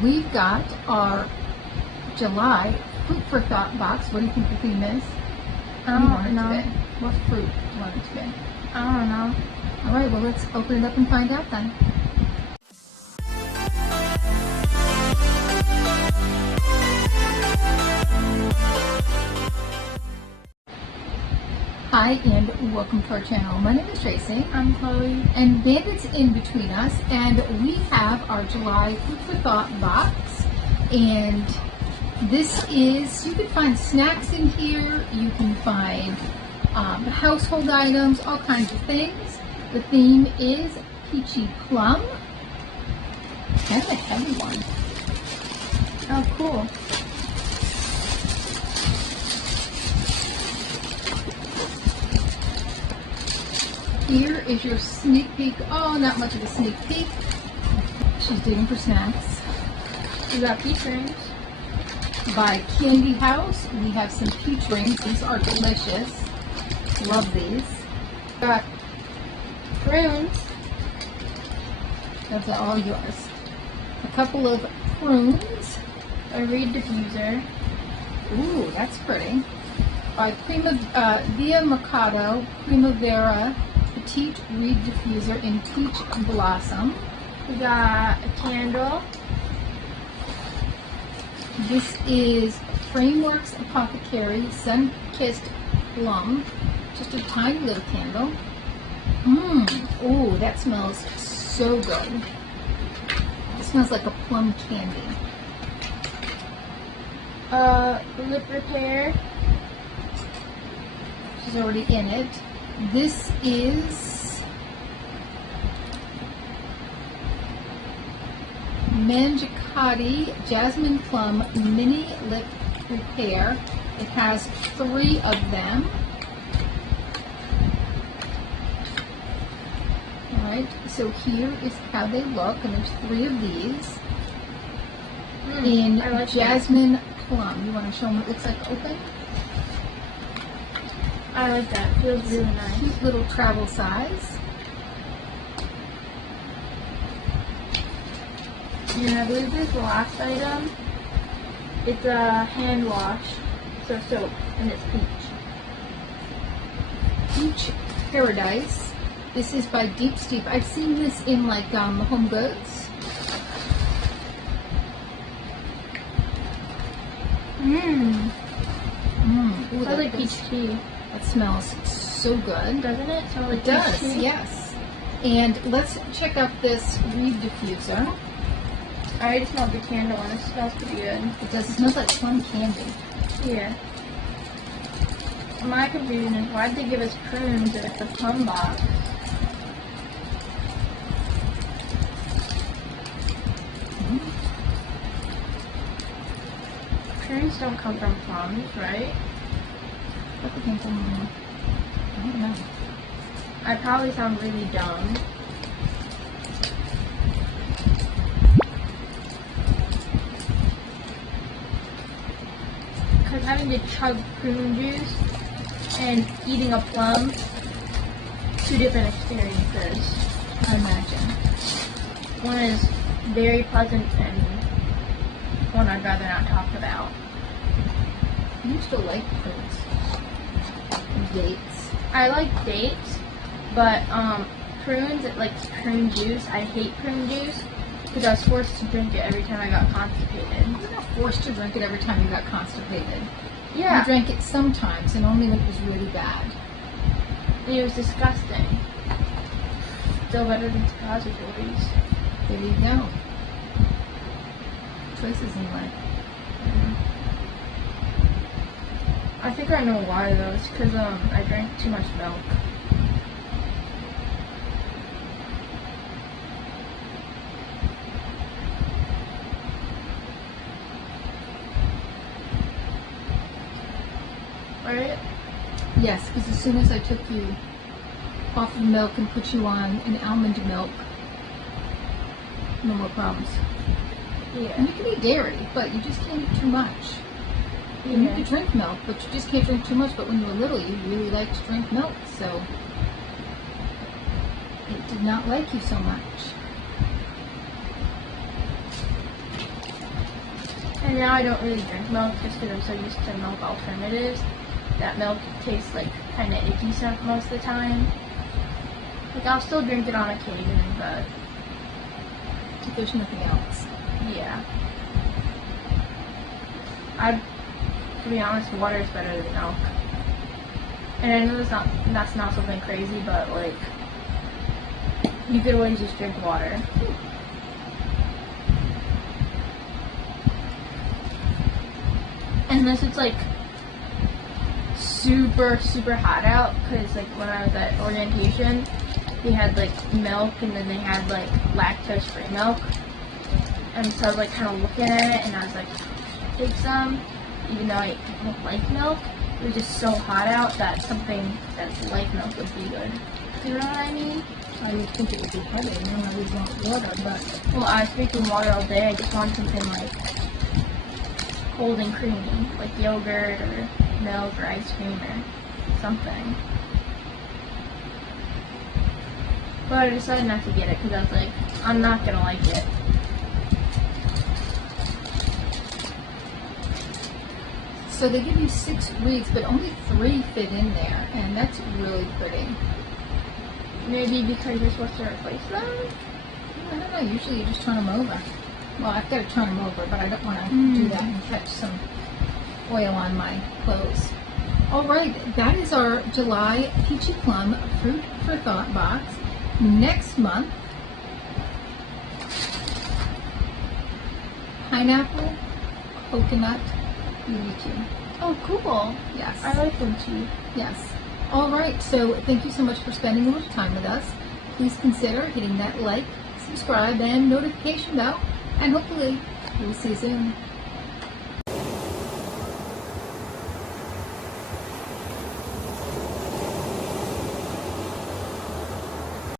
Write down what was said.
we've got our July fruit for thought box. What do you think the theme is? I don't know. Today? What fruit do you want it to be? I don't know. All right, well, let's open it up and find out then. Hi, and welcome to our channel. My name is Tracy. I'm Chloe. And Bandit's in between us, and we have our July Food for Thought box. And this is, you can find snacks in here, you can find household items, all kinds of things. The theme is Peachy Plum. That's a heavy one. Oh, cool. Here is your sneak peek. Oh, not much of a sneak peek. She's digging for snacks. We got peach rings. By Candy House, we have some peach rings. These are delicious. Love these. Got prunes. Those are all yours. A couple of prunes. A reed diffuser. Ooh, that's pretty. By Via Mercado Primavera Petite Reed Diffuser in Peach Blossom. We got a candle. This is Frameworks Apothecary Sun-Kissed Plum. Just a tiny little candle. Oh, that smells so good. It smells like a plum candy. Lip repair. She's already in it. This is Mangicotti Jasmine Plum Mini Lip Repair. It has 3 of them. Alright, so here is how they look, and there's 3 of these. In I like Jasmine Plum. You want to show them what it looks like open? I like that. Feels really nice. Cute little travel size. And I believe this last item, it's a hand wash, so soap, and it's peach. Peach Paradise. This is by Deep Steep. I've seen this in like Home Goods. Ooh, I like peach tea. That smells so good. Doesn't it? Smell like It does, peach tea? yes. And let's check out this reed diffuser. I already smelled the candle and it smells pretty good. It does. It smells like plum candy. Yeah. My confusion is why'd they give us prunes if it's a plum box? Prunes don't come from plums, right? What the came from? I don't know. I probably sound really dumb. Because having to chug prune juice and eating a plum, 2 different experiences. I imagine. One is very pleasant and one I'd rather not talk about. I used to like fruits. And dates. I like dates, but prunes, like prune juice, I hate prune juice because I was forced to drink it every time I got constipated. You're not forced to drink it every time you got constipated. Yeah. You drank it sometimes, and only when it was really bad. It was disgusting. Still better than suppositories. There you go. Choices in life. I think I know why though. It's because I drank too much milk. Right? Yes, because as soon as I took you off of milk and put you on an almond milk, no more problems. Yeah. And you can eat dairy, but you just can't eat too much. You need to drink milk, but you just can't drink too much. But when you were little, you really liked to drink milk, so it did not like you so much. And now I don't really drink milk just because I'm so used to milk alternatives. That milk tastes like kind of icky most of the time. Like I'll still drink it on occasion, but If there's nothing else. yeah. To be honest, water is better than milk. And I know that's not something crazy, but like you could always just drink water. Unless it's like super hot out, because like when I was at orientation, we had like milk and then they had like lactose free milk, and so I was like kind of looking at it and I was like, take some, even though I don't like milk. It was just so hot out that something that's like milk would be good. You know what I mean? I would think it would be heavy. I don't always want water, but Well, I was drinking water all day. I just want something like cold and creamy, like yogurt or milk or ice cream or something. But I decided not to get it because I was like, I'm not gonna like it. so they give you 6 wreaths, but only 3 fit in there, and that's really pretty. Maybe because you're supposed to replace them? I don't know. Usually you just turn them over. Well, I've got to turn them over, but I don't want to do that and catch some oil on my clothes. All right, that is our July Peachy Plum Fruit for Thought box. Next month, pineapple, coconut, lychee. Oh, cool. Yes. I like them too. Yes. All right, so thank you so much for spending a little time with us. Please consider hitting that like, subscribe, and notification bell, and hopefully we'll see you soon.